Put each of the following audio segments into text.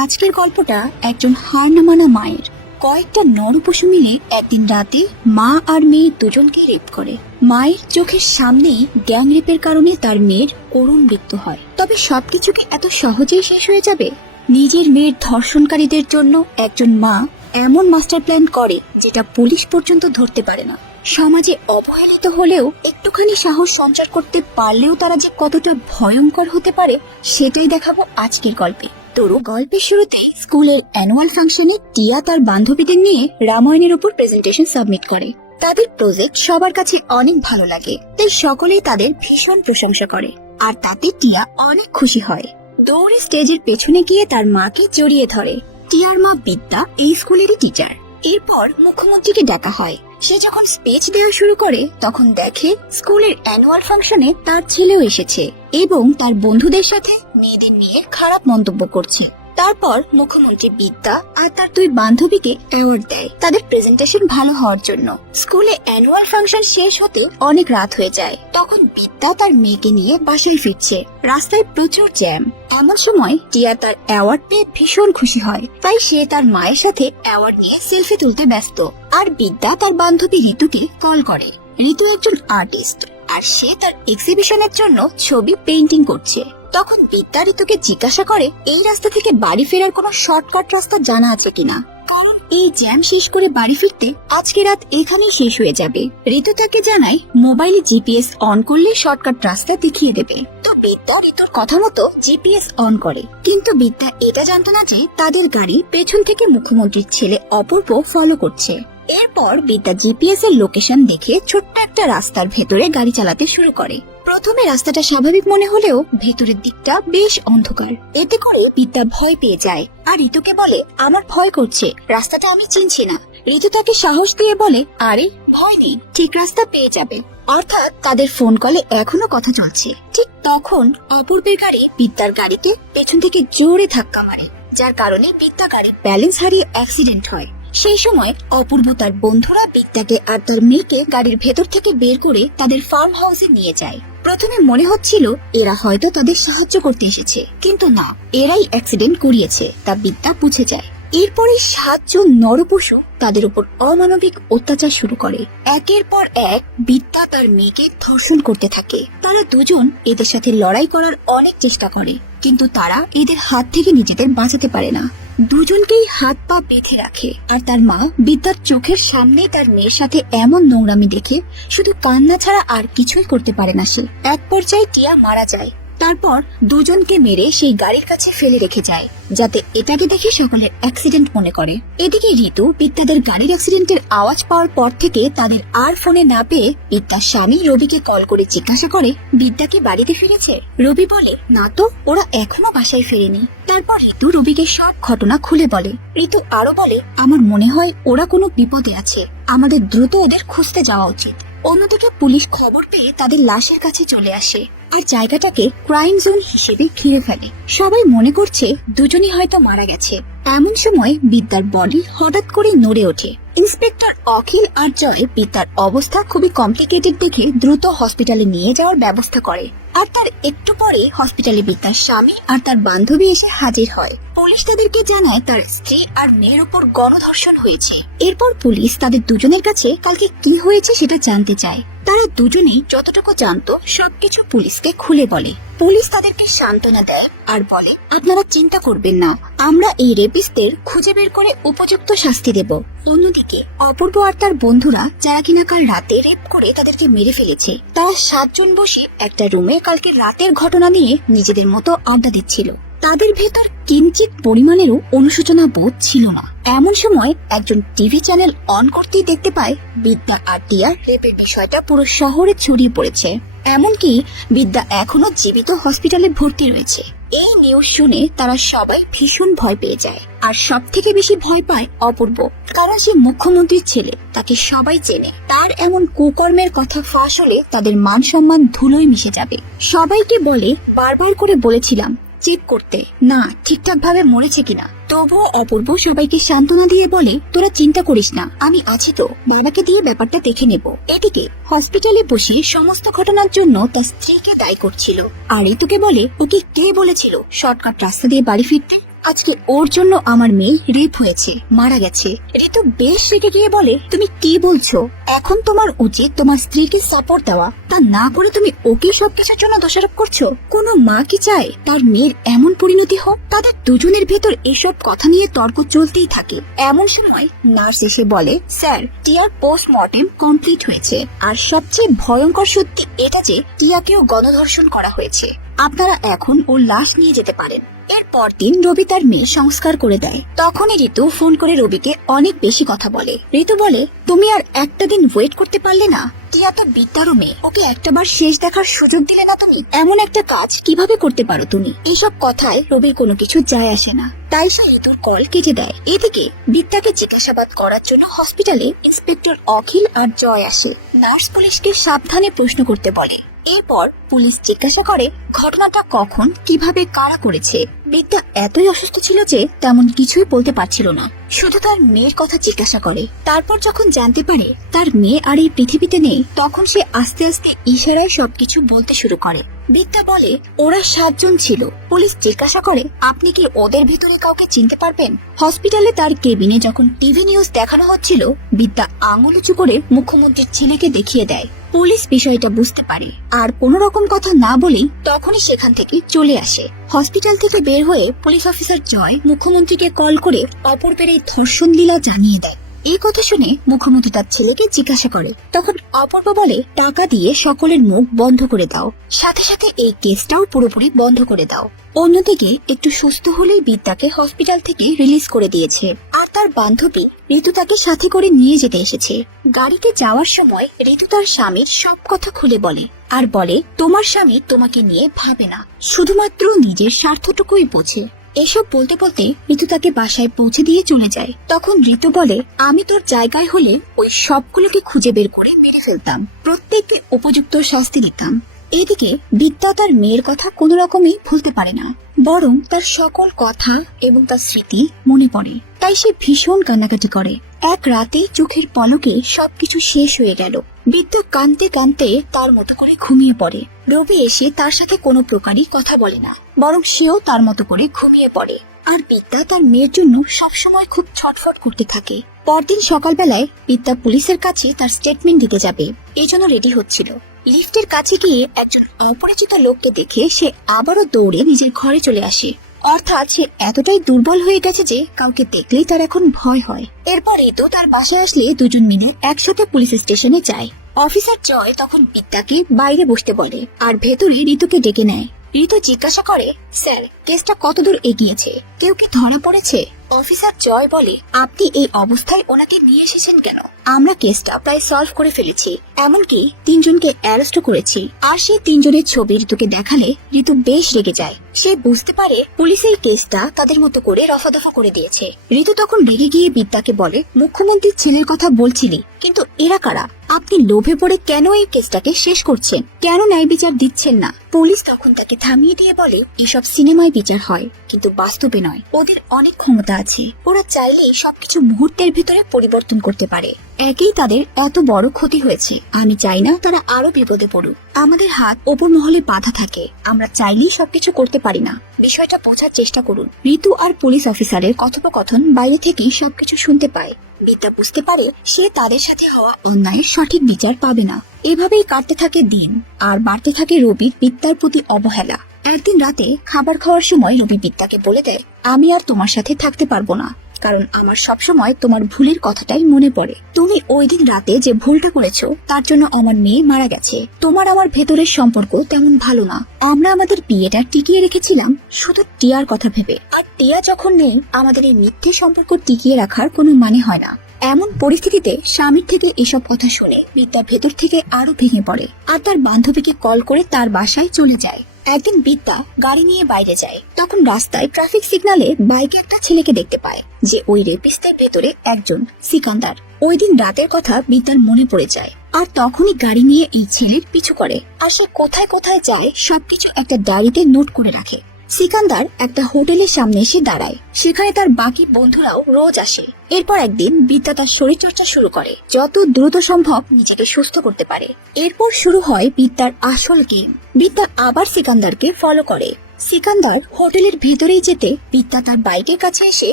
আজকের গল্পটা একজন হার না মানা মায়ের। কয়েকটা নরপশু মিলে একদিন রাতে মা আর মেয়ে দুজনকে রেপ করে। মায়ের চোখের সামনেই গ্যাং রেপের কারণে তার মেয়ের করুণ মৃত্যু হয়। তবে সবকিছুকে এত সহজেই শেষ হয়ে যাবে? নিজের মেয়ের ধর্ষণকারীদের জন্য একজন মা এমন মাস্টার প্ল্যান করে যেটা পুলিশ পর্যন্ত ধরতে পারে না। সমাজে অবহেলিত হলেও একটুখানি সাহস সঞ্চার করতে পারলেও তারা যে কতটা ভয়ঙ্কর হতে পারে সেটাই দেখাবো আজকের গল্পে। তরু গল্পের শুরুতে স্কুলের অ্যানুয়াল ফাংশনে টিয়া তার বান্ধবীদের নিয়ে রামায়ণের উপর প্রেজেন্টেশন সাবমিট করে। তাদের প্রজেক্ট সবার কাছে অনেক ভালো লাগে, তাই সকলেই তাদের ভীষণ প্রশংসা করে আর তাতে টিয়া অনেক খুশি হয়। দৌড়ে স্টেজের পেছনে গিয়ে তার মাকে জড়িয়ে ধরে। টিয়ার মা বিদ্যা এই স্কুলেরই টিচার। এরপর মুখ্যমন্ত্রীকে ডাকা হয়। সে যখন স্পিচ দেওয়া শুরু করে তখন দেখে স্কুলের অ্যানুয়াল ফাংশনে তার ছেলেও এসেছে এবং তার বন্ধুদের সাথে মেয়েদের নিয়ে খারাপ মন্তব্য করছে। তারপর মুখ্যমন্ত্রী বিদ্যা আর তার দুই বান্ধবীকে অ্যাওয়ার্ড দেয় তাদের প্রেজেন্টেশন ভালো হওয়ার জন্য। স্কুলে অ্যানুয়াল ফাংশন শেষ হতে অনেক রাত হয়ে যায়। তখন বিদ্যা তার মেয়েকে নিয়ে বাসায় ফিরছে। রাস্তায় প্রচুর জ্যাম। এমন সময় টিয়া তার অ্যাওয়ার্ড পেয়ে ভীষণ খুশি হয়, তাই সে তার মায়ের সাথে অ্যাওয়ার্ড নিয়ে সেলফি তুলতে ব্যস্ত। আর বিদ্যা তার বান্ধবী ঋতুকে কল করে। ঋতু একজন আর্টিস্ট আর সে তার এক্সিবিশনের জন্য ছবি পেইন্টিং করছে। তখন বিদ্যা ঋতুকে জিজ্ঞাসা করে এই রাস্তা থেকে বাড়ি ফেরার কোনো শর্টকাট রাস্তা জানা আছে কিনা, কারণ এই জ্যাম শেষ করে বাড়ি ফিরতে আজকে রাত এখানেই শেষ হয়ে যাবে। ঋতু তাকে জানায় মোবাইলে জিপিএস অন করলে শর্টকাট রাস্তা দেখিয়ে দেবে। তো বিদ্যা ঋতুর কথা মতো জিপিএস অন করে, কিন্তু বিদ্যা এটা জানতো না যে তাদের গাড়ি পেছন থেকে মুখ্যমন্ত্রীর ছেলে অপূর্ব ফলো করছে। এরপর বিদ্যা জিপিএস এর লোকেশন দেখে ছোট্ট একটা রাস্তার ভেতরে গাড়ি চালাতে শুরু করে। প্রথমে রাস্তাটা স্বাভাবিক মনে হলেও ভেতরের দিকটা বেশ অন্ধকার। এতে করে বিদ্যা ভয় পেয়ে যায় আর ঋতুকে বলে আমার ভয় করছে, রাস্তাটা আমি চিনছি না। ঋতু তাকে সাহস দিয়ে বলে আরে ভয় নেই, ঠিক রাস্তা পেয়ে যাবে। অর্থাৎ তাদের ফোন কলে এখনো কথা চলছে। ঠিক তখন অপূর্বের গাড়ি বিদ্যার গাড়িতে পেছন থেকে জোরে ধাক্কা মারে, যার কারণে বিদ্যা গাড়ির ব্যালেন্স হারিয়ে অ্যাক্সিডেন্ট হয়। সেই সময় অপূর্ব তার বন্ধুরা বিদ্যাকে আর তার মেয়েকে গাড়ির ভেতর থেকে বের করে তাদের ফার্ম হাউসে নিয়ে যায়। প্রথমে মনে হচ্ছিল এরা হয়তো তাদের সাহায্য করতে এসেছে, কিন্তু না, এরাই অ্যাক্সিডেন্ট করিয়েছে তা বিদ্যা বুঝে যায়। এরপরে 7 জন নরপশু তাদের উপর অমানবিক অত্যাচার শুরু করে। একের পর এক বিদ্যা তার মেয়েকে ধর্ষণ করতে থাকে। তারা দুজন এদের সাথে লড়াই করার অনেক চেষ্টা করে, কিন্তু তারা এদের হাত থেকে নিজেদের বাঁচাতে পারে না। দুজনকেই হাত পা বেঁধে রাখে আর তার মা বিদ্যার চোখের সামনে তার মেয়ের সাথে এমন নোংরামি দেখে শুধু কান্না ছাড়া আর কিছুই করতে পারে না সে। এক পর্যায়ে টিয়া মারা যায়। তারপর দুজনকে মেরে সেই গাড়ির কাছে ফেলে রেখে যায়, যাতে এটাকে দেখে সকলের অ্যাক্সিডেন্ট মনে করে। এদিকে ঋতু বিদ্যাদের গাড়ির অ্যাক্সিডেন্টের আওয়াজ পাওয়ার পর থেকে তাদের আর ফোনে না পেয়ে বিদ্যার স্বামী রবিকে কল করে জিজ্ঞাসা করে বিদ্যা কি বাড়িতে ফিরেছে। রবি বলে না তো, ওরা এখনো বাসায় ফেরেনি। তারপর ঋতু রবিকে সব ঘটনা খুলে বলে। ঋতু আরো বলে আমার মনে হয় ওরা কোনো বিপদে আছে, আমাদের দ্রুত ওদের খুঁজতে যাওয়া উচিত। অন্যদিকে পুলিশ খবর পেয়ে তাদের লাশের কাছে চলে আসে আর জায়গাটাকে ক্রাইম জোন হিসেবে ঘিরে ফেলে। সবাই মনে করছে দুজনই হয়তো মারা গেছে। এমন সময় বিদ্যার বডি হঠাৎ করে নড়ে ওঠে। ইন্সপেক্টর অখিল আর জয় বিদ্যার অবস্থা খুবই কমপ্লিকেটেড দেখে দ্রুত হসপিটালে নিয়ে যাওয়ার ব্যবস্থা করে। আর তার একটু পরে হসপিটালে বিদ্যার স্বামী আর তার বান্ধবী এসে হাজির হয়। পুলিশ তাদেরকে জানায় তার স্ত্রী আর মেয়ের উপর গণধর্ষণ হয়েছে। এরপর পুলিশ তাদের দুজনের কাছে কালকে কি হয়েছে সেটা জানতে চায়। তারা দুজনেই যতটুকু জানতো সবকিছু পুলিশকে খুলে বলে। পুলিশ তাদেরকে সান্ত্বনা দেয় আর বলে আপনারা চিন্তা করবেন না, আমরা এই রেপিস্টদের খুঁজে বের করে উপযুক্ত শাস্তি দেব। অন্যদিকে অপূর্ব আর তার বন্ধুরা যারা কিনা কাল রাতে রেপ করে তাদেরকে মেরে ফেলেছে, তারা 7 জন বসে একটা রুমে কালকে রাতের ঘটনা নিয়ে নিজেদের মতো আড্ডা দিচ্ছিল। তাদের ভেতর কিঞ্চিত পরিমাণেরও অনুশোচনা বোধ ছিল না। এমন সময় একজন টিভি চ্যানেল অন করতেই দেখতে পায় বিদ্যা আর টিয়ার রেপের বিষয়টা পুরো শহরে ছড়িয়ে পড়েছে। এমনকি বিদ্যা এখনো জীবিত হসপিটালে ভর্তি রয়েছে। এই নিউজ শুনে তারা সবাই ভীষণ ভয় পেয়ে যায়। আর সব থেকে বেশি ভয় পায় অপূর্ব, কারণ সে মুখ্যমন্ত্রীর ছেলে, তাকে সবাই চেনে। তার এমন কুকর্মের কথা ফাঁস হলে তাদের মান সম্মান ধুলোয় মিশে যাবে। সবাইকে বলে বারবার করে বলেছিলাম চেক করতে, না ঠিকঠাক ভাবে মরেছে কিনা। তবুও অপূর্ব সবাইকে সান্ত্বনা দিয়ে বলে তোরা চিন্তা করিস না, আমি আছি তো, বাবাকে দিয়ে ব্যাপারটা দেখে নেব। এদিকে হসপিটালে বসে সমস্ত ঘটনার জন্য তার স্ত্রীকে দায়ী করছিল আর ঋতুকে বলে ওকে কে বলেছিল শর্টকাট রাস্তা দিয়ে বাড়ি ফিরতে। আজকে ওর জন্য আমার মেয়ে রেপ হয়েছে, মারা গেছে। ঋতু বেশ রেগে গিয়ে বলে, তুমি কি বলছো? এখন তোমার উচিত তোমার স্ত্রীকে সাপোর্ট দেওয়া, তা না করে তুমি ওকে সবকিছুর জন্য দোষারোপ করছো। কোনো মা কি চায় তার মেয়ের এমন পরিণতি হোক? তাদের দুজনের ভেতর এসব কথা নিয়ে তর্ক চলতেই থাকে। এমন সময় নার্স এসে বলে, স্যার, টিয়ার পোস্টমর্টেম কমপ্লিট হয়েছে, আর সবচেয়ে ভয়ঙ্কর সত্যি এটা যে টিয়াকেও গণধর্ষণ করা হয়েছে। আপনারা এখন ওর লাশ নিয়ে যেতে পারেন। এরপর দিন রবি তার মেয়ে সংস্কার করে দেয়। তখনই ঋতু ফোন করে রবিকে অনেক বেশি কথা বলে। ঋতু বলে, তুমি আর একটা দিন ওয়েট করতে পারলে না? টিয়া তো বিদ্যারও মেয়ে, ওকে একটাবার শেষ দেখার সুযোগ দিলে না তুমি? এমন একটা কাজ কিভাবে করতে পারো তুমি? এইসব কথায় রবির কোনো কিছু যায় আসে না, তাই সে ঋতুর কল কেটে দেয়। এদিকে বিদ্যাকে জিজ্ঞাসাবাদ করার জন্য হসপিটালে ইন্সপেক্টর অখিল আর জয় আসে। নার্স পুলিশকে সাবধানে প্রশ্ন করতে বলে। এরপর পুলিশ জিজ্ঞাসা করে ঘটনাটা কখন, কিভাবে, কারা করেছে। বিদ্যা এতই অসুস্থ ছিল যে তেমন কিছুই বলতে পারছিল না, শুধু তার মেয়ের কথা জিজ্ঞাসা করে। তারপর যখন জানতে পারে তার মেয়ে আর এই পৃথিবীতে নেই, তখন সে আস্তে আস্তে ইশারায় সবকিছু বলতে শুরু করে। বিদ্যা বলে, ওরা 7 জন ছিল। পুলিশ জিজ্ঞাসা করে, আপনি কি ওদের ভিতরে কাউকে চিনতে পারবেন? হসপিটালে তার কেবিনে যখন টিভি নিউজ দেখানো হচ্ছিল, বিদ্যা আঙুল উঁচু করে মুখ্যমন্ত্রীর ছেলেকে দেখিয়ে দেয়। পুলিশ বিষয়টা বুঝতে পারে আর কোন রকম কথা না বলেই তখনই সেখান থেকে চলে আসে। হসপিটাল থেকে বের হয়ে পুলিশ অফিসার জয় মুখ্যমন্ত্রীকে কল করে অপূর্বের এই ধর্ষণ লীলা জানিয়ে দেয়। এই কথা শুনে মুখ্যমন্ত্রী তার ছেলেকে জিজ্ঞাসা করে। তখন অপূর্ব বলে, টাকা দিয়ে সকলের মুখ বন্ধ করে দাও, সাথে সাথে এই কেসটাও পুরোপুরি বন্ধ করে দাও। অন্যদিকে একটু সুস্থ হলেই বিদ্যাকে হসপিটাল থেকে রিলিজ করে দিয়েছে, আর তার বান্ধবী ঋতু তাকে সাথে করে নিয়ে যেতে এসেছে। গাড়িতে যাওয়ার সময় ঋতু তার স্বামীর সব কথা খুলে বলে আর বলে, তোমার স্বামী তোমাকে নিয়ে ভাবে না, শুধুমাত্র নিজের স্বার্থটুকুই বোঝে। এসব বলতে বলতে ঋতু তাকে বাসায় পৌঁছে দিয়ে চলে যায়। তখন ঋতু বলে, আমি তোর জায়গায় হলে ওই সবগুলোকে খুঁজে বের করে মেরে ফেলতাম, প্রত্যেককে উপযুক্ত শাস্তি দিতাম। এদিকে বিদ্যা তার মেয়ের কথা কোনো রকমই ভুলতে পারে না, বরং তার সকল কথা এবং তার স্মৃতি মনে পড়ে। তাই সে ভীষণ কান্নাকাটি করে। এক রাতে চোখের পলকে সবকিছু শেষ হয়ে গেল। বিদ্যা কাঁদতে কাঁদতে তার মতো করে ঘুমিয়ে পড়ে। রবি এসে তার সাথে কোনো প্রকারই কথা বলে না, বরং সেও তার মতো করে ঘুমিয়ে পড়ে। আর বিদ্যা তার মেয়ের জন্য সবসময় খুব ছটফট করতে থাকে। পরদিন সকালবেলায় বিদ্যা পুলিশের কাছে তার স্টেটমেন্ট দিতে যাবে, এই জন্য রেডি হচ্ছিল। লিফটের কাছে গিয়ে একজন অপরিচিত লোককে দেখে সে আবারও দৌড়ে নিজের ঘরে চলে আসে। অর্থাৎ সে এতটাই দুর্বল হয়ে গেছে যে কাউকে দেখলেই তার এখন ভয় হয়। এরপর ঋতু তার বাসায় আসলে দুজন মিলে একসাথে পুলিশ স্টেশনে যায়। অফিসার জয় তখন বিদ্যাকে বাইরে বসতে বলে আর ভেতরে ঋতুকে ডেকে নেয়। ঋতু জিজ্ঞাসা করে, স্যার, কেসটা কতদূর এগিয়েছে? কেউ কি ধরা পড়েছে? অফিসার জয় বলে, আপনি এই অবস্থায় ওনাকে নিয়ে এসেছেন কেন? আমরা কেসটা প্রায় সলভ করে ফেলেছি, এমনকি 3 জনকে অ্যারেস্ট করেছি। আর সেই 3 জনের ছবি ঋতুকে দেখালে ঋতু বেশ রেগে যায়। সে বুঝতে পারে পুলিশ এই কেসটা তাদের মতো করে রফাদফা করে দিয়েছে। ঋতু তখন রেগে গিয়ে বিদ্যাকে বলে, মুখ্যমন্ত্রীর ছেলের কথা বলছিলি, কিন্তু এরা কারা? আপনি লোভে পড়ে কেন এই কেসটাকে শেষ করছেন? কেন ন্যায় বিচার দিচ্ছেন না? পুলিশ তখন তাকে থামিয়ে দিয়ে বলে, এসব সিনেমায় বিচার হয়, কিন্তু বাস্তবে নয়। ওদের অনেক ক্ষমতা আছে, ওরা চাইলেই সবকিছু মুহূর্তের ভিতরে পরিবর্তন করতে পারে। একই তাদের এত বড় ক্ষতি হয়েছে, আমি চাই না তারা আরো বিপদে পড়ুক। আমাদের হাত ওপর মহলে বাধা থাকে, আমরা চাইলেই সবকিছু করতে পারি না। বিষয়টা বোঝার চেষ্টা করুন। ঋতু আর পুলিশ অফিসারের কথোপকথন বাইরে থেকেই সবকিছু শুনতে পায়। বিদ্যা বুঝতে পারে সে তাদের সাথে হওয়া অন্যায়ের সঠিক বিচার পাবে না। এভাবেই কাটতে থাকে দিন, আর বাড়তে থাকে রবির বিদ্যার প্রতি অবহেলা। একদিন রাতে খাবার খাওয়ার সময় রবি বিদ্যাকে বলে দেয়, আমি আর তোমার সাথে থাকতে পারবো না, কারণ আমার সবসময় তোমার ভুলের কথাটাই মনে পড়ে। তুমি ওই দিন রাতে যে ভুলটা করেছো তার জন্য আমার মেয়ে মারা গেছে। তোমার আমার ভেতরের সম্পর্ক তেমন ভালো না। আমরা আমাদের বিয়েটা টিকিয়ে রেখেছিলাম শুধু টিয়ার কথা ভেবে, আর টিয়া যখন নেই আমাদের এই মিথ্যে সম্পর্ক টিকিয়ে রাখার কোনো মানে হয় না। এমন পরিস্থিতিতে স্বামীর থেকে এসব কথা শুনে বিদ্যা ভেতর থেকে আরো ভেঙে পড়ে আর তার বান্ধবীকে কল করে তার বাসায় চলে যায়। একদিন বিদ্যা গাড়ি নিয়ে বাইরে যায়, তখন রাস্তায় ট্রাফিক সিগন্যালে বাইকে একটা ছেলেকে দেখতে পায় যে ওই রেপিস্টের ভেতরে একজন সিকান্দার। ওই দিন রাতের কথা বিদ্যার মনে পড়ে যায়, আর তখনই গাড়ি নিয়ে এই ছেলের পিছু করে। আর সে কোথায় কোথায় যায় সবকিছু একটা ডায়েরিতে নোট করে রাখে। সিকান্দার একটা হোটেলের সামনে এসে দাঁড়ায়, সেখানে তার বাকি বন্ধুরাও রোজ আসে। এরপর একদিন বিদ্যা তার শরীর চর্চা শুরু করে, যত দ্রুত সম্ভব নিজেকে সুস্থ করতে পারে। এরপর শুরু হয় বিদ্যার আসল গেম। বিদ্যা আবার সিকান্দারকে ফলো করে, সিকান্দার হোটেলের ভেতরেই যেতে বিদ্যা তার বাইকের কাছে এসে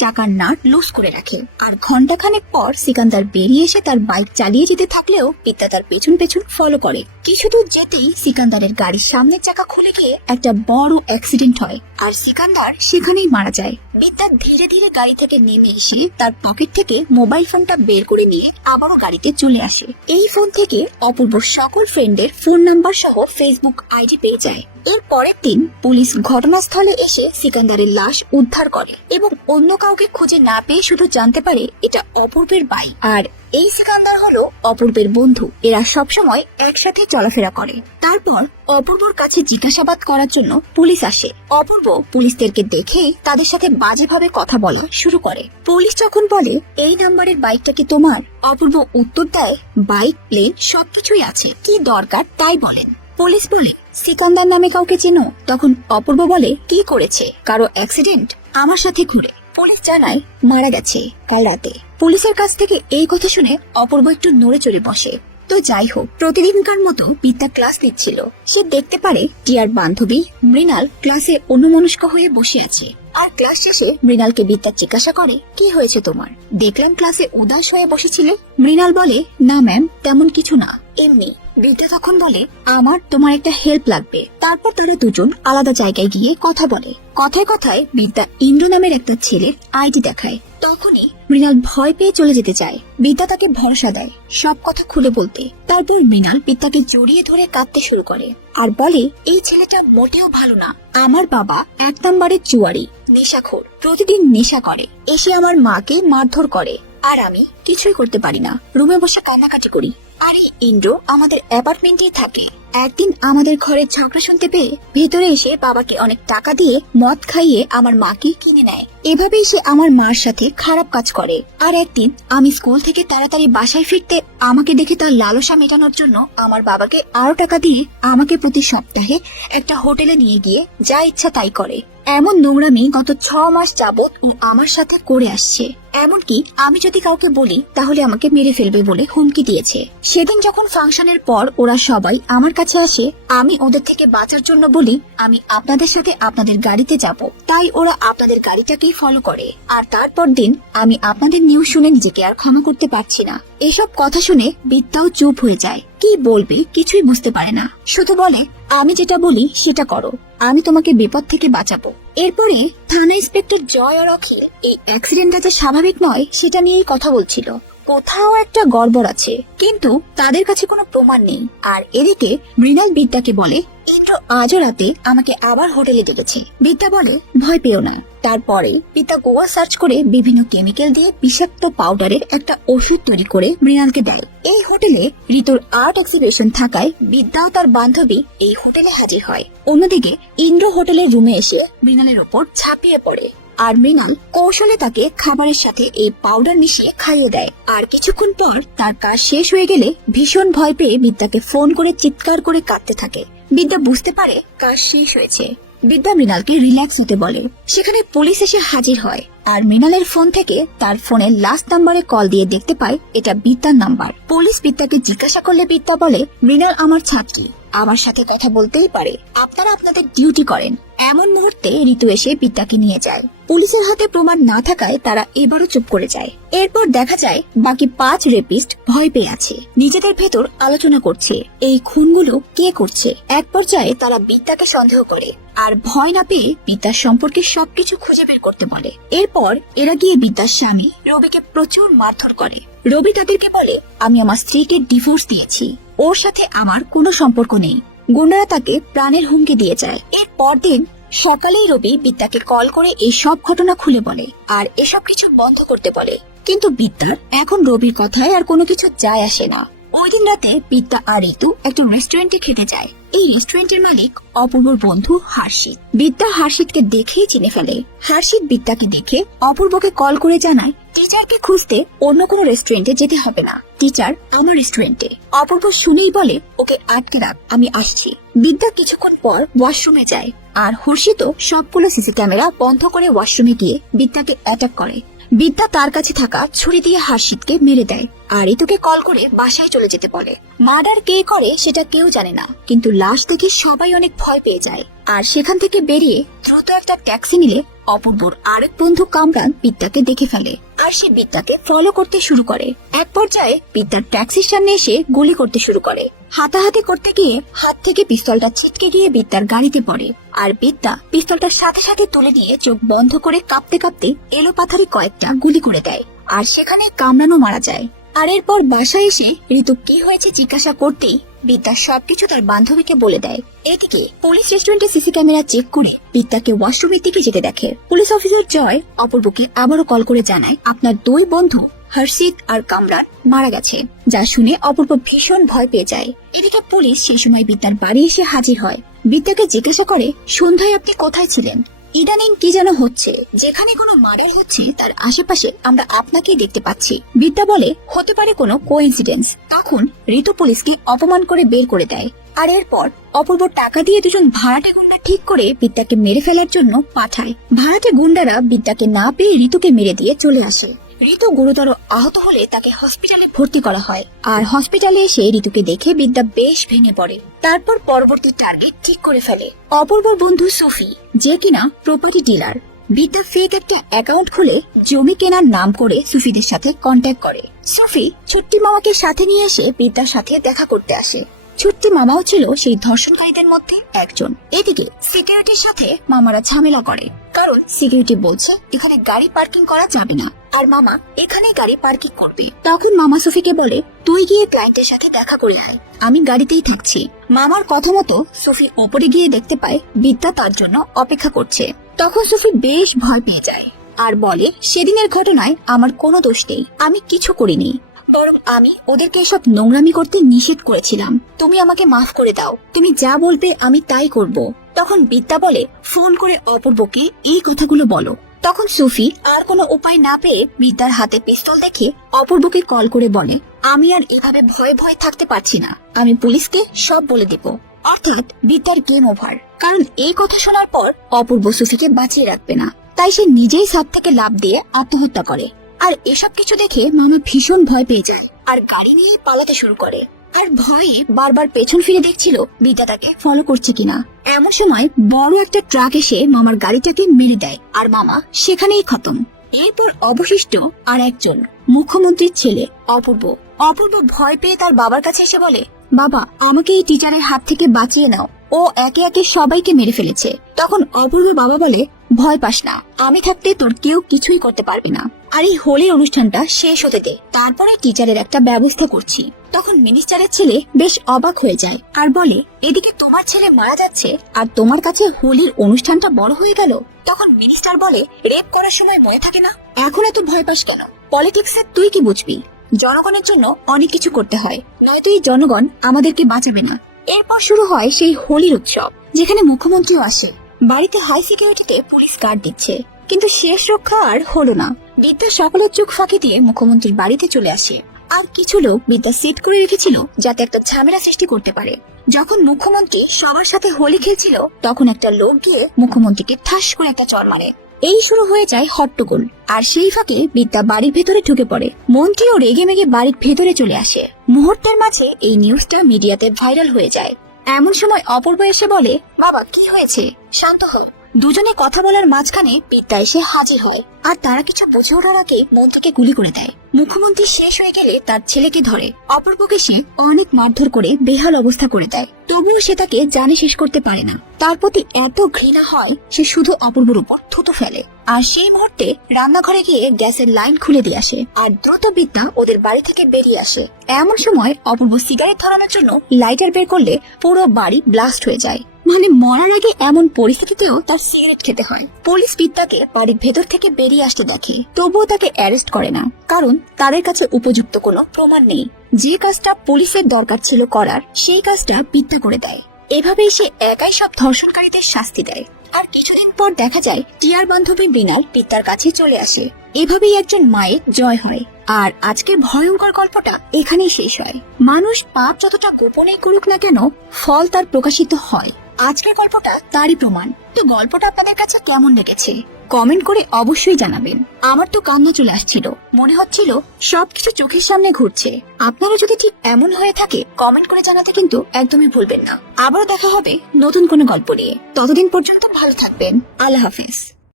চাকার নাট লুজ করে রাখে। আর ঘন্টাখানেক পর সিকান্দার বেরিয়ে এসে তার বাইক চালিয়ে যেতে থাকলেও বিদ্যা তার পেছন পেছন ফলো করে। কিছু দূর যেতেই সিকান্দারের গাড়ির সামনের চাকা খুলে গিয়ে একটা বড় অ্যাক্সিডেন্ট হয় আর সিকান্দার সেখানেই মারা যায়। বিদ্যা ধীরে ধীরে গাড়ি থেকে নেমে এসে তার পকেট থেকে মোবাইল ফোনটা বের করে নিয়ে আবারও গাড়িতে চলে আসে। এই ফোন থেকে অপূর্ব সকল ফ্রেন্ডের ফোন নাম্বার সহ ফেসবুক আইডি পেয়ে যায়। এর পরের দিন পুলিশ ঘটনাস্থলে এসে সিকান্দারের লাশ উদ্ধার করে এবং অন্য কাউকে খুঁজে না পেয়ে শুধু জানতে পারে এটা অপূর্বের বাইক। আর এই সিকান্দার হলো অপূর্বের বন্ধু। এরা সবসময় একসাথে চলাফেরা করে। তারপর অপূর্বর কাছে জিজ্ঞাসাবাদ করার জন্য পুলিশ আসে। অপূর্ব পুলিশদেরকে দেখে তাদের সাথে বাজেভাবে কথা বলা শুরু করে। পুলিশ যখন বলে এই নাম্বারের বাইকটা কি তোমার, অপূর্ব উত্তর দেয় বাইক, প্লেন সবকিছুই আছে, কি দরকার তাই বলেন। পুলিশ বলে সিকান্দার নামে কাউকে চেনো? তখন অপূর্ব বলে কি করেছে, কারো অ্যাক্সিডেন্ট? আমার সাথে ঘুরে। পুলিশ জানায় মারা গেছে কাল রাতে। পুলিশের কাছ থেকে এই কথা শুনে অপূর্ব একটু নড়ে চড়ে বসে। তো যাই হোক, প্রতিদিনকার মতো বিদ্যা ক্লাস নিচ্ছিল। সে দেখতে পারে টিয়ার বান্ধবী মৃণাল ক্লাসে অন্যমনস্ক হয়ে বসে আছে। আর ক্লাস শেষে মৃণালকে বিদ্যা জিজ্ঞাসা করে কি হয়েছে তোমার, দেখলাম ক্লাসে উদাস হয়ে বসেছিলে। মৃণাল বলে না ম্যাম, তেমন কিছু না, এমনি। বিদ্যা তখন বলে আমার তোমার একটা হেল্প লাগবে। তারপর তারা দুজন আলাদা জায়গায় গিয়ে কথা বলে। কথায় কথায় বিদ্যা ইন্দ্র নামের একটা ছেলের আইডি দেখায়। তখনই মৃণাল ভয় পেয়ে চলে যেতে চায়। বিদ্যা তাকে ভরসা দেয় সব কথা খুলে বলতে। তারপর মৃণাল বিদ্যাকে জড়িয়ে ধরে কাঁদতে শুরু করে আর বলে এই ছেলেটা মোটেও ভালো না। আমার বাবা 1 নম্বরের জুয়ারি, নেশাখোর, প্রতিদিন নেশা করে, এসে আমার মাকে মারধর করে। আর আমি কিছুই করতে পারি না, রুমে বসে কান্নাকাটি করি। আর এই ইন্দ্র আমাদের অ্যাপার্টমেন্টেই থাকে। একদিন আমাদের ঘরে ঝগড়া শুনতে পেয়ে ভেতরে এসে বাবাকে অনেক টাকা দিয়ে মদ খাইয়ে আমার মাকে কিনে নেয়। এভাবেই সে আমার মার সাথে খারাপ কাজ করে। আর একদিন আমি স্কুল থেকে তাড়াতাড়ি বাসায় ফিরতে আমাকে দেখে তার লালসা মেটানোর জন্য আমার বাবাকে আরো টাকা দিয়ে আমাকে প্রতি সপ্তাহে একটা হোটেলে নিয়ে গিয়ে যা ইচ্ছা তাই করে। এমন নোংরামি গত 6 মাস যাবৎ ও আমার সাথে করে আসছে। এমনকি আমি যদি কাউকে বলি তাহলে আমাকে মেরে ফেলবে বলে হুমকি দিয়েছে। সেদিন যখন ফাংশনের পর ওরা সবাই আমার কাছে আসে, আমি ওদের থেকে বাঁচার জন্য বলি আমি আপনাদের সাথে আপনাদের গাড়িতে যাব। তাই ওরা আপনাদের গাড়িটাকেই ফলো করে। আর তারপর দিন আমি আপনাদের নিউজ শুনে নিজেকে আর ক্ষমা করতে পারছি না। এসব কথা শুনে বিদ্যাও চুপ হয়ে যায়। কি বলবে কিছুই বুঝতে পারে না, শুধু বলে আমি যেটা বলি সেটা করো, আমি তোমাকে বিপদ থেকে বাঁচাবো। এরপরে থানা ইন্সপেক্টর জয় আর অখিল এই অ্যাক্সিডেন্টটা যে স্বাভাবিক নয় সেটা নিয়েই কথা বলছিল। কোথাও একটা গড়বড় আছে, কিন্তু তাদের কাছে কোনো প্রমাণ নেই। আর এদিকে মৃণাল বিদ্যাকে বলে ইন্দ্র আজও রাতে আমাকে আবার হোটেলে ডেকেছে। বিদ্যা বলে ভয় পেও না। তারপরে বিদ্যা গোয়া সার্চ করে বিভিন্ন কেমিক্যাল দিয়ে বিষাক্ত পাউডারের একটা ওষুধ তৈরি করে মৃণালকে দেয়। এই হোটেলে ঋতুর আর্ট এক্সিবিশন থাকায় বিদ্যা ও তার বান্ধবী এই হোটেলে হাজির হয়। অন্যদিকে ইন্দ্র হোটেলের রুমে এসে মৃণালের ওপর ঝাঁপিয়ে পড়ে। আর মৃণাল কৌশলে তাকে খাবারের সাথে এই পাউডার মিশিয়ে খাইয়ে দেয়। আর কিছুক্ষণ পর তার কাজ শেষ হয়ে গেলে ভীষণ ভয় পেয়ে বিদ্যাকে ফোন করে চিৎকার করে কাঁদতে থাকে। বিদ্যা বুঝতে পারে কাজ শেষ হয়েছে। বিদ্যা মৃণালকে রিল্যাক্স হতে বলে। সেখানে পুলিশ এসে হাজির হয়। আর মৃণালের ফোন থেকে তার ফোনের লাস্ট নাম্বারে কল দিয়ে দেখতে পায় এটা বিদ্যার নাম্বার। পুলিশ বিদ্যাকে জিজ্ঞাসা করলে বিদ্যা বলে মৃণাল আমার ছাত্রী, আমার সাথে কথা বলতেই পারে, আপনারা আপনাদের ডিউটি করেন। এমন মুহূর্তে ঋতু এসে বিদ্যাকে নিয়ে যায়। পুলিশের হাতে প্রমাণ না থাকায় তারা এবারও চুপ করে যায়। এরপর দেখা যায় বাকি 5 রেপিস্ট ভয় পেয়ে আছে, নিজেদের ভেতর আলোচনা করছে এই খুনগুলো কে করছে। এক পর্যায়ে তারা বিদ্যাকে সন্দেহ করে আর ভয় না পেয়ে বিদ্যার সম্পর্কে সবকিছু খুঁজে বের করতে বলে। এরপর এরা গিয়ে বিদ্যার স্বামী রবিকে প্রচুর মারধর করে। রবি তাদেরকে বলে আমি আমার স্ত্রীকে ডিভোর্স দিয়েছি, ওর সাথে আমার কোনো সম্পর্ক নেই। গুন্ডারা তাকে প্রাণের হুমকি দিয়ে যায়। এর পরদিন সকালেই রবি বিদ্যাকে কল করে এই সব ঘটনা খুলে বলে আর এসব কিছু বন্ধ করতে বলে। কিন্তু বিদ্যার এখন রবির কথায় আর কোনো কিছু যায় আসে না। ওই দিন রাতে বিদ্যা আর ঋতু একটা রেস্টুরেন্টে খেতে যায়। এই রেস্টুরেন্টের মালিক অপূর্বর বন্ধু হর্ষিত। বিদ্যা হর্ষিতকে দেখেই চিনে ফেলে। হর্ষিত বিদ্যাকে দেখে অপূর্বকে কল করে জানায় টিচারকে খুঁজতে অন্য কোনো রেস্টুরেন্টে যেতে হবে না, টিচার আমার রেস্টুরেন্টে। অপূর্ব শুনেই বলে ওকে ওকে আটকে রাখ, আমি আসছি। বিদ্যা কিছুক্ষণ পর ওয়াশরুমে যায় আর হর্ষিত সবগুলো সিসি ক্যামেরা বন্ধ করে ওয়াশরুমে গিয়ে বিদ্যাকে অ্যাটাক করে। বিদ্যা তার কাছে থাকা ছুরি দিয়ে হর্ষিতকে মেরে দেয় আর ঋতুকে কল করে বাসায় চলে যেতে বলে। মার্ডার কে করে সেটা কেউ জানে না, কিন্তু লাশ দেখে সবাই অনেক ভয় পেয়ে যায়। আর সেখান থেকে বেরিয়ে দ্রুত একটা ট্যাক্সি নিলে অপূর্বর আরেক বন্ধু কামরান বিদ্যাকে দেখে ফেলে আর সে বিদ্যাকে ফলো করতে শুরু করে। এক পর্যায়ে বিদ্যার ট্যাক্সির সামনে এসে গুলি করতে শুরু করে। হাতাহাতি করতে গিয়ে হাত থেকে পিস্তলটা ছিটকে গিয়ে বিদ্যার গাড়িতে পড়ে আর বিদ্যা পিস্তলটার সাথে সাথে তুলে দিয়ে চোখ বন্ধ করে কাঁপতে কাঁপতে এলোপাথারি কয়েকটা গুলি করে দেয় আর সেখানে কামরানও মারা যায়। আর এরপর বাসায় এসে ঋতু কি হয়েছে জিজ্ঞাসা করতেই বিদ্যা সবকিছু তার বান্ধবীকে বলে দেয়। এদিকে পুলিশ রেস্টুরেন্টে সিসি ক্যামেরা চেক করে বিদ্যাকে ওয়াশরুমের দিকে যেতে দেখে। পুলিশ অফিসার জয় অপূর্বকে আবারও কল করে জানায় আপনার দুই বন্ধু হর্ষিত আর কামরান মারা গেছে, যা শুনে অপূর্ব ভীষণ ভয় পেয়ে যায়। এদিকে পুলিশ সেই সময় বিদ্যার বাড়ি এসে হাজির হয়। বিদ্যাকে জিজ্ঞাসা করে সন্ধ্যায় আপনি কোথায় ছিলেন? ইদানিং কি যেন হচ্ছে, যেখানে কোনো মার্ডার হচ্ছে তার আশেপাশে আমরা আপনাকেই দেখতে পাচ্ছি। বিদ্যা বলে হতে পারে কোনো কোইন্সিডেন্স। তখন ঋতু পুলিশকে অপমান করে বের করে দেয় আর এরপর অপূর্ব টাকা দিয়ে দুজন ভাড়াটে গুন্ডা ঠিক করে বিদ্যাকে মেরে ফেলার জন্য পাঠায়। ভাড়াটে গুন্ডারা বিদ্যাকে না পেয়ে ঋতুকে মেরে দিয়ে চলে আসে। ঋতু গুরুতর আহত হলে তাকে হসপিটালে ভর্তি করা হয় আর হসপিটালে এসে ঋতুকে দেখে বিদ্যা বেশ ভেঙে পড়ে। তারপর পরবর্তী টার্গেট ঠিক করে ফেলে অপূর্বর বন্ধু সুফি, যে কিনা প্রপার্টি ডিলার। বিদ্যা ফেক একটা অ্যাকাউন্ট খুলে জমি কেনার নাম করে সুফিদের সাথে কন্ট্যাক্ট করে। সুফি ছুট্টি মামাকে সাথে নিয়ে এসে বিদ্যার সাথে দেখা করতে আসে। ছুট্টি মামাও ছিল সেই ধর্ষণকারীদের মধ্যে একজন। এদিকে সিকিউরিটির সাথে মামারা ঝামেলা করে, কারণ সিকিউরিটি বলছে এখানে গাড়ি পার্কিং করা যাবে না আর মামা এখানে গাড়ি পার্কিং করবে। তখন মামা সুফিকে বলে তুই গিয়ে ক্লায়েন্টের সাথে দেখা করে আয়, আমি গাড়িতেই থাকছি। মামার কথা মতো সুফি ওপরে গিয়ে দেখতে পায় বিদ্যা তার জন্য অপেক্ষা করছে। তখন সুফি বেশ ভয় পেয়ে যায় আর বলে সেদিনের ঘটনায় আমার কোনো দোষ নেই, আমি কিছু করিনি, বরং আমি ওদেরকে এসব নোংরামি করতে নিষেধ করেছিলাম। তুমি আমাকে মাফ করে দাও, তুমি যা বলবে আমি তাই করব। তখন বিদ্যা বলে ফোন করে অপূর্বকে এই কথাগুলো বলো। তখন সুফি আর কোনো উপায় না পেয়ে বিদ্যার হাতে পিস্তল দেখে অপূর্বকে কল করে বলে আমি আর এভাবে ভয়ে ভয়ে থাকতে পারছি না, আমি পুলিশকে সব বলে দেব। অর্থাৎ বিদ্যার গেম ওভার, কারণ এই কথা শোনার পর অপূর্ব সুফিকে বাঁচিয়ে রাখবে না, তাই সে নিজেই ছাদ থেকে লাফ দিয়ে আত্মহত্যা করে। আর এসব কিছু দেখে মামা ভীষণ ভয় পেয়ে যায় আর গাড়ি নিয়ে পালাতে শুরু করে। আর ভয়ে বারবার পেছন ফিরে দেখছিল বিদ্যা তাকে ফলো করছে কিনা। এমন সময় বড় একটা ট্রাক এসে মামার গাড়িটাকে মেরে দেয় আর মামা সেখানেই খতম। এরপর অবশিষ্ট আর একজন মুখ্যমন্ত্রীর ছেলে অপূর্ব। অপূর্ব ভয় পেয়ে তার বাবার কাছে এসে বলে বাবা আমাকে এই টিচারের হাত থেকে বাঁচিয়ে নাও, ও একে একে সবাইকে মেরে ফেলেছে। তখন অপূর্ব বাবা বলে ভয় পাস না, আমি থাকতে তোর কেউ কিছুই করতে পারবে না, আর এই হোলির অনুষ্ঠানটা শেষ হতে দে, তারপরে টিচারের একটা ব্যবস্থা করছি। তখন মিনিস্টারের ছেলে বেশ অবাক হয়ে যায় আর বলে এদিকে তোমার ছেলে মারা যাচ্ছে আর তোমার কাছে হোলির অনুষ্ঠানটা বড় হয়ে গেল। তখন মিনিস্টার বলে রেপ করার সময় মনে থাকে না, এখন এত ভয় পাস কেন? পলিটিক্সে তুই কি বুঝবি? জনগণের জন্য অনেক কিছু করতে হয়, নয়তো এই জনগণ আমাদেরকে বাঁচাবে না। এরপর শুরু হয় সেই হোলির উৎসব, যেখানে মুখ্যমন্ত্রীও আসে। বাড়িতে হাই সিকিউরিটিতে পুলিশ গার্ড দিচ্ছে, কিন্তু শেষ রক্ষা আর হলো না। বিদ্যা সকলের চোখ ফাঁকি দিয়ে মুখ্যমন্ত্রীর বাড়িতে চলে আসে আর কিছু লোক বিদ্যা সেট করে রেখেছিল যাতে একটা ঝামেলা সৃষ্টি করতে পারে। যখন মুখ্যমন্ত্রী সবার সাথে হোলি খেলছিল তখন একটা লোক গিয়ে মুখ্যমন্ত্রীকে ঠাস করে একটা চড় মারে। এই শুরু হয়ে যায় হট্টগোল। আর সেই ফাঁকে বিদ্যা বাড়ির ভেতরে ঢুকে পড়ে। মন্ত্রীও রেগে মেগে বাড়ির ভেতরে চলে আসে। মুহূর্তের মাঝে এই নিউজটা মিডিয়াতে ভাইরাল হয়ে যায়। এমন সময় অপূর্ব এসে বলে বাবা কি হয়েছে, শান্ত হও। দুজনে কথা বলার মাঝখানে বিদ্যা এসে হাজির হয় আর তারা কিছু বুঝে ওঠার আগে মন্ত্রীকে গুলি করে দেয়। মুখ্যমন্ত্রী শেষ হয়ে গেলে তার ছেলেকে ধরে অপূর্বকে সে অনেক মারধর করে বেহাল অবস্থা করে দেয়, তবুও সে তাকে জানে শেষ করতে পারে না। তার প্রতি এত ঘৃণা হয় সে শুধু অপূর্বর উপর থুতু ফেলে। আর সেই মুহূর্তে রান্নাঘরে গিয়ে গ্যাসের লাইন খুলে দিয়ে আসে আর দ্রুত বিদ্যা ওদের বাড়ি থেকে বেরিয়ে আসে। এমন সময় অপূর্ব সিগারেট ধরানোর জন্য লাইটার বের করলে পুরো বাড়ি ব্লাস্ট হয়ে যায়। মানে মরার আগে এমন পরিস্থিতিতেও তার সিগারেট খেতে হয়। পুলিশ বিদ্যাকে বাড়ির ভেতর থেকে বেরিয়ে আসতে দেখে, তবুও তাকে অ্যারেস্ট করে না, কারণ তাদের কাছে উপযুক্ত কোনো প্রমাণ নেই। যে কাজটা পুলিশের দরকার ছিল করার সেই কাজটা বিদ্যা করে দেয়। এভাবেই সে একাই সব ধর্ষণকারীদের শাস্তি দেয়। আর কিছুদিন পর দেখা যায় টিয়ার বান্ধবী বিনাল বিদ্যার কাছে চলে আসে। এভাবেই একজন মায়ের জয় হয় আর আজকের ভয়ঙ্কর গল্পটা এখানেই শেষ হয়। মানুষ পাপ যতটা গোপনেই করুক না কেন, ফল তার প্রকাশিত হয়। আজকের গল্পটা তারই প্রমাণ। তো গল্পটা আপনাদের কাছে কেমন লেগেছে কমেন্ট করে অবশ্যই জানাবেন। আমার তো কান্না চলে আসছিল, মনে হচ্ছিল সবকিছু চোখের সামনে ঘুরছে। আপনারা যদি ঠিক এমন হয়ে থাকে কমেন্ট করে জানাতে কিন্তু একদমই ভুলবেন না। আবারও দেখা হবে নতুন কোনো গল্প নিয়ে। ততদিন পর্যন্ত ভালো থাকবেন। আল্লাহ হাফেজ।